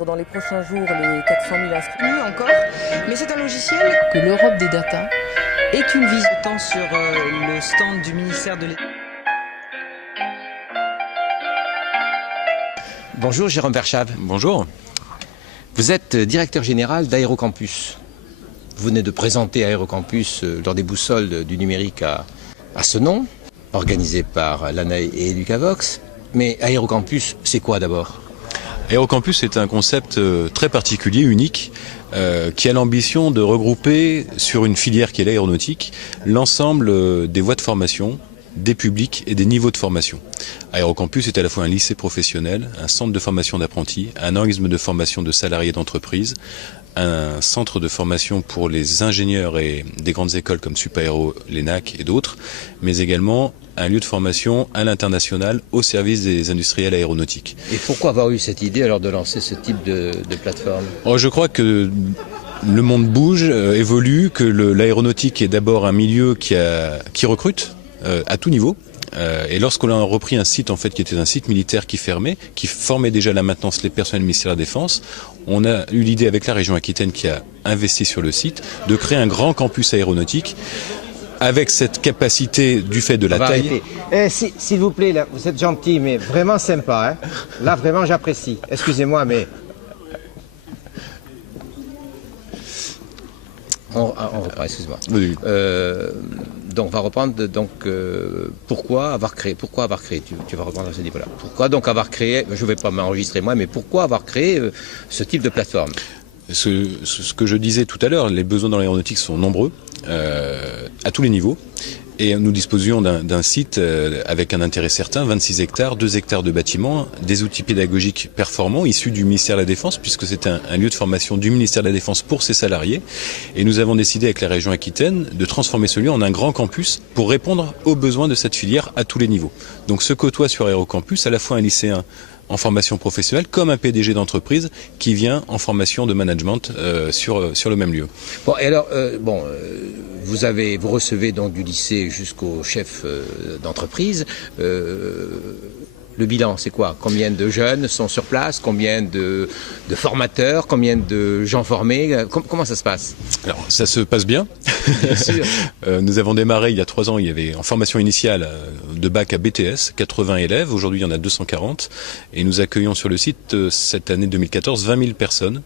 Dans les prochains jours, les 400 000 inscrits. Encore, mais c'est un logiciel que l'Europe des data est une visite tant sur le stand du ministère de l'État. Bonjour Jérôme Verschave. Bonjour. Vous êtes directeur général d'Aérocampus. Vous venez de présenter Aérocampus lors des boussoles du numérique à Senon, organisé par l'ANAE et Educavox. Mais Aérocampus, c'est quoi d'abord ? Aérocampus est un concept très particulier, unique, qui a l'ambition de regrouper sur une filière qui est l'aéronautique l'ensemble des voies de formation, des publics et des niveaux de formation. Aérocampus est à la fois un lycée professionnel, un centre de formation d'apprentis, un organisme de formation de salariés d'entreprise, un centre de formation pour les ingénieurs et des grandes écoles comme Supaéro, l'ENAC et d'autres, mais également un lieu de formation à l'international au service des industriels aéronautiques. Et pourquoi avoir eu cette idée alors de lancer ce type de plateforme ? Je crois que le monde bouge, évolue, que l'aéronautique est d'abord un milieu qui recrute à tout niveau. Et lorsqu'on a repris un site en fait qui était un site militaire qui fermait, qui formait déjà la maintenance les personnels du ministère de la Défense, on a eu l'idée avec la région Aquitaine qui a investi sur le site de créer un grand campus aéronautique avec cette capacité du fait de la taille. S'il vous plaît, là, vous êtes gentil, mais vraiment sympa. Hein. Là, vraiment, j'apprécie. Excusez-moi, mais... On reprend, excuse-moi. Oui. Donc on va reprendre. Pourquoi avoir créé tu vas reprendre à ce niveau-là. Pourquoi donc avoir créé, je ne vais pas m'enregistrer moi, mais pourquoi avoir créé ce type de plateforme ? Ce que je disais tout à l'heure, les besoins dans l'aéronautique sont nombreux, à tous les niveaux. Et nous disposions d'un site avec un intérêt certain, 26 hectares, 2 hectares de bâtiments, des outils pédagogiques performants issus du ministère de la Défense, puisque c'est un lieu de formation du ministère de la Défense pour ses salariés. Et nous avons décidé avec la région Aquitaine de transformer ce lieu en un grand campus pour répondre aux besoins de cette filière à tous les niveaux. Donc se côtoie sur Aérocampus à la fois un lycéen en formation professionnelle, comme un PDG d'entreprise qui vient en formation de management sur le même lieu. Bon, et alors, vous recevez donc du lycée jusqu'au chef d'entreprise. Le bilan, c'est quoi ? Combien de jeunes sont sur place ? Combien de formateurs ? Combien de gens formés ? Comment ça se passe ? Alors, ça se passe bien. Bien sûr. Nous avons démarré il y a 3 ans, il y avait en formation initiale de bac à BTS, 80 élèves. Aujourd'hui, il y en a 240. Et nous accueillons sur le site, cette année 2014, 20 000 personnes.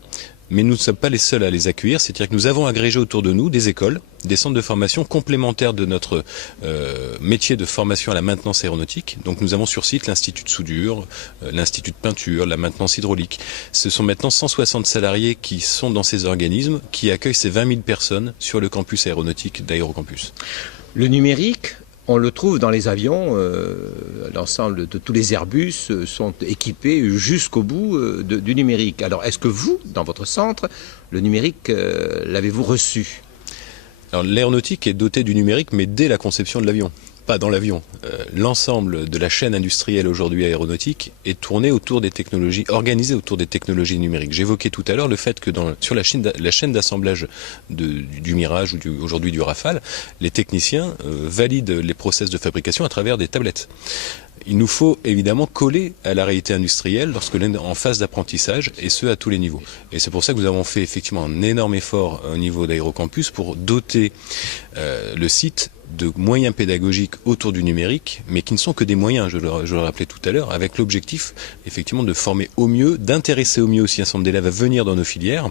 Mais nous ne sommes pas les seuls à les accueillir, c'est-à-dire que nous avons agrégé autour de nous des écoles, des centres de formation complémentaires de notre métier de formation à la maintenance aéronautique. Donc nous avons sur site l'Institut de soudure, l'Institut de peinture, la maintenance hydraulique. Ce sont maintenant 160 salariés qui sont dans ces organismes, qui accueillent ces 20 000 personnes sur le campus aéronautique d'Aérocampus. Le numérique, on le trouve dans les avions, l'ensemble de tous les Airbus sont équipés jusqu'au bout du numérique. Alors est-ce que vous, dans votre centre, le numérique, l'avez-vous reçu ? Alors l'aéronautique est dotée du numérique, mais dès la conception de l'avion, pas dans l'avion. L'ensemble de la chaîne industrielle aujourd'hui aéronautique est tournée autour des technologies, organisée autour des technologies numériques. J'évoquais tout à l'heure le fait que sur la chaîne d'assemblage du Mirage ou aujourd'hui du Rafale, les techniciens valident les process de fabrication à travers des tablettes. Il nous faut évidemment coller à la réalité industrielle lorsque l'on est en phase d'apprentissage, et ce à tous les niveaux. Et c'est pour ça que nous avons fait effectivement un énorme effort au niveau d'Aérocampus pour doter le site de moyens pédagogiques autour du numérique, mais qui ne sont que des moyens, je le rappelais tout à l'heure, avec l'objectif effectivement de former au mieux, d'intéresser au mieux aussi un certain nombre d'élèves à venir dans nos filières,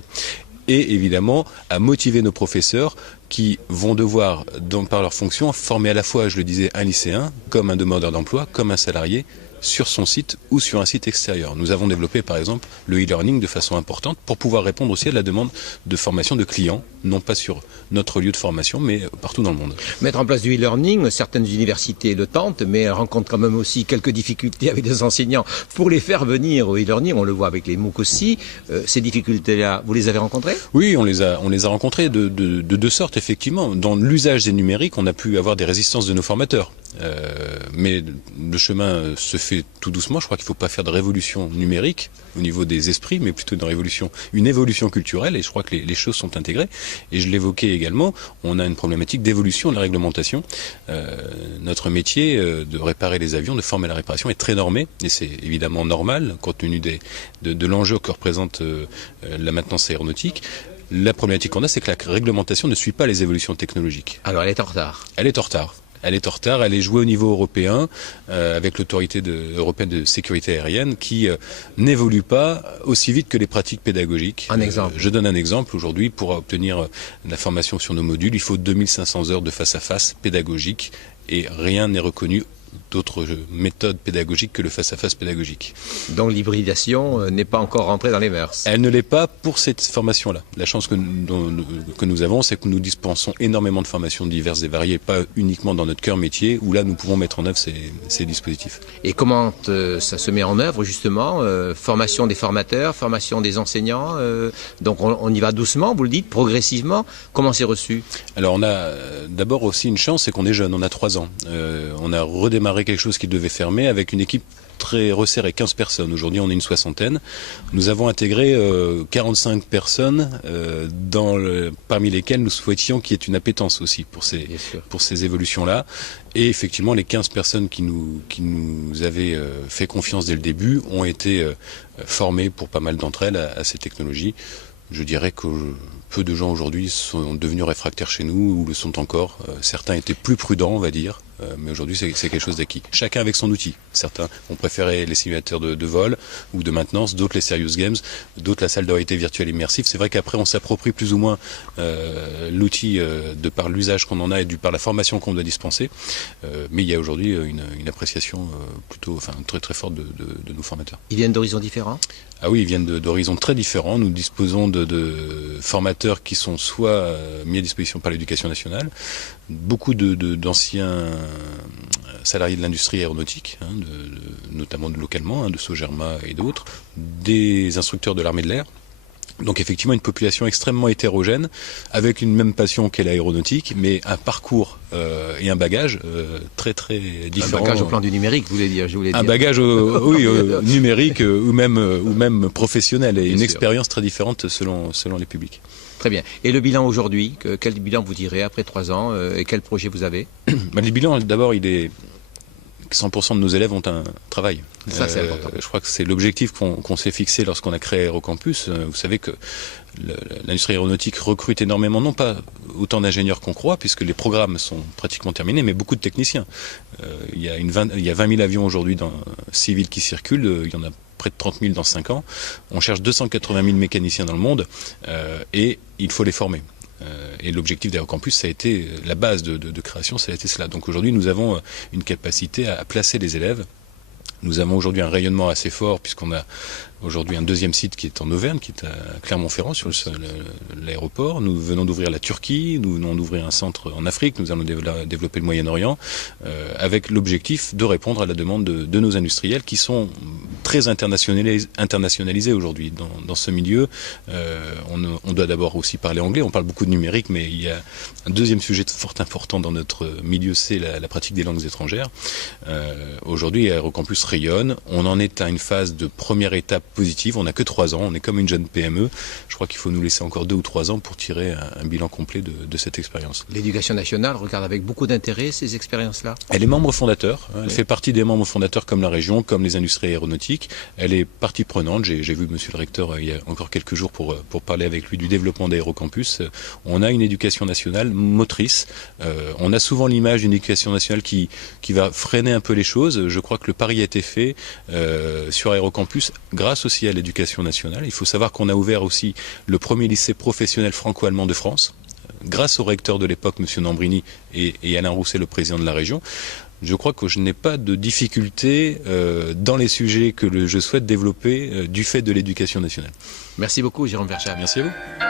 et évidemment à motiver nos professeurs qui vont devoir, par leur fonction, former à la fois, je le disais, un lycéen, comme un demandeur d'emploi, comme un salarié, sur son site ou sur un site extérieur. Nous avons développé par exemple le e-learning de façon importante pour pouvoir répondre aussi à la demande de formation de clients, non pas sur notre lieu de formation, mais partout dans le monde. Mettre en place du e-learning, certaines universités le tentent, mais elles rencontrent quand même aussi quelques difficultés avec des enseignants pour les faire venir au e-learning. On le voit avec les MOOC aussi. Ces difficultés-là, vous les avez rencontrées ? Oui, on les a rencontrées de deux sortes, effectivement. Dans l'usage des numériques, on a pu avoir des résistances de nos formateurs. mais le chemin se fait tout doucement. Je crois qu'il ne faut pas faire de révolution numérique au niveau des esprits, mais plutôt une évolution culturelle, et je crois que les choses sont intégrées. Et je l'évoquais également, on a une problématique d'évolution de la réglementation. Notre métier de réparer les avions, de former à la réparation est très normé, et c'est évidemment normal compte tenu de l'enjeu que représente la maintenance aéronautique. La problématique qu'on a, c'est que la réglementation ne suit pas les évolutions technologiques. Alors elle est en retard. Elle est en retard. Elle est jouée au niveau européen avec l'autorité européenne de sécurité aérienne qui n'évolue pas aussi vite que les pratiques pédagogiques. Un exemple. Je donne un exemple. Aujourd'hui, pour obtenir la formation sur nos modules, il faut 2500 heures de face-à-face pédagogique et rien n'est reconnu d'autres méthodes pédagogiques que le face-à-face pédagogique. Donc l'hybridation n'est pas encore rentrée dans les mœurs. Elle ne l'est pas pour cette formation-là. La chance que nous avons, c'est que nous dispensons énormément de formations diverses et variées, pas uniquement dans notre cœur métier, où là nous pouvons mettre en œuvre ces dispositifs. Et comment ça se met en œuvre justement formation des formateurs, formation des enseignants, donc on y va doucement, vous le dites, progressivement. Comment c'est reçu? Alors on a d'abord aussi une chance, c'est qu'on est jeune, on a 3 ans. On a redémarré quelque chose qui devait fermer avec une équipe très resserrée, 15 personnes. Aujourd'hui, on est une 60aine. Nous avons intégré 45 personnes parmi lesquelles nous souhaitions qu'il y ait une appétence aussi pour ces évolutions-là. Et effectivement, les 15 personnes qui nous avaient fait confiance dès le début ont été formées pour pas mal d'entre elles à ces technologies. Je dirais que peu de gens aujourd'hui sont devenus réfractaires chez nous ou le sont encore. Certains étaient plus prudents, on va dire. Mais aujourd'hui, c'est quelque chose d'acquis. Chacun avec son outil. Certains ont préféré les simulateurs de vol ou de maintenance, d'autres les serious games, d'autres la salle de réalité virtuelle immersive. C'est vrai qu'après, on s'approprie plus ou moins l'outil de par l'usage qu'on en a et par la formation qu'on doit dispenser. Mais il y a aujourd'hui une appréciation plutôt, très très forte de nos formateurs. Ils viennent d'horizons différents? Ah oui, ils viennent d'horizons très différents. Nous disposons de formateurs qui sont soit mis à disposition par l'éducation nationale, beaucoup d'anciens salariés de l'industrie aéronautique, notamment localement, de Sogerma et d'autres, des instructeurs de l'armée de l'air. Donc effectivement une population extrêmement hétérogène, avec une même passion qu'est l'aéronautique, mais un parcours et un bagage très très différent. Un bagage au plan du numérique, vous voulez dire, je voulais dire. Un bagage numérique ou même professionnel, et une expérience très différente selon les publics. Très bien. Et le bilan aujourd'hui, quel bilan vous direz après 3 ans et quel projet vous avez? Le bilan, d'abord, il est 100% de nos élèves ont un travail. Ça, c'est important. Je crois que c'est l'objectif qu'on s'est fixé lorsqu'on a créé Aérocampus. Vous savez que l'industrie aéronautique recrute énormément, non pas autant d'ingénieurs qu'on croit, puisque les programmes sont pratiquement terminés, mais beaucoup de techniciens. Il y a 20 000 avions aujourd'hui civils qui circulent, il y en a près de 30 000 dans 5 ans. On cherche 280 000 mécaniciens dans le monde et il faut les former. Et l'objectif d'Aérocampus, ça a été la base de création, ça a été cela. Donc aujourd'hui, nous avons une capacité à placer les élèves. Nous avons aujourd'hui un rayonnement assez fort puisqu'on a aujourd'hui un deuxième site qui est en Auvergne, qui est à Clermont-Ferrand sur l'aéroport. Nous venons d'ouvrir la Turquie, nous venons d'ouvrir un centre en Afrique, nous allons développer le Moyen-Orient avec l'objectif de répondre à la demande de nos industriels qui sont très internationalisés aujourd'hui. Dans ce milieu, on doit d'abord aussi parler anglais, on parle beaucoup de numérique, mais il y a un deuxième sujet fort important dans notre milieu, c'est la pratique des langues étrangères. Aujourd'hui, Aérocampus rayonne, on en est à une phase de première étape positive, on n'a que 3 ans, on est comme une jeune PME. Je crois qu'il faut nous laisser encore 2 ou 3 ans pour tirer un bilan complet de cette expérience. L'éducation nationale regarde avec beaucoup d'intérêt ces expériences-là? Elle est membre fondateur, elle fait partie des membres fondateurs comme la région, comme les industries aéronautiques. Elle est partie prenante, j'ai vu monsieur le recteur il y a encore quelques jours pour parler avec lui du développement d'Aérocampus. On a une éducation nationale motrice, on a souvent l'image d'une éducation nationale qui va freiner un peu les choses. Je crois que le pari a été fait sur Aérocampus grâce aussi à l'éducation nationale. Il faut savoir qu'on a ouvert aussi le premier lycée professionnel franco-allemand de France, grâce au recteur de l'époque, M. Nambrini, et Alain Rousset, le président de la région. Je crois que je n'ai pas de difficulté dans les sujets que je souhaite développer du fait de l'éducation nationale. Merci beaucoup, Jérôme Verschaff. Merci à vous.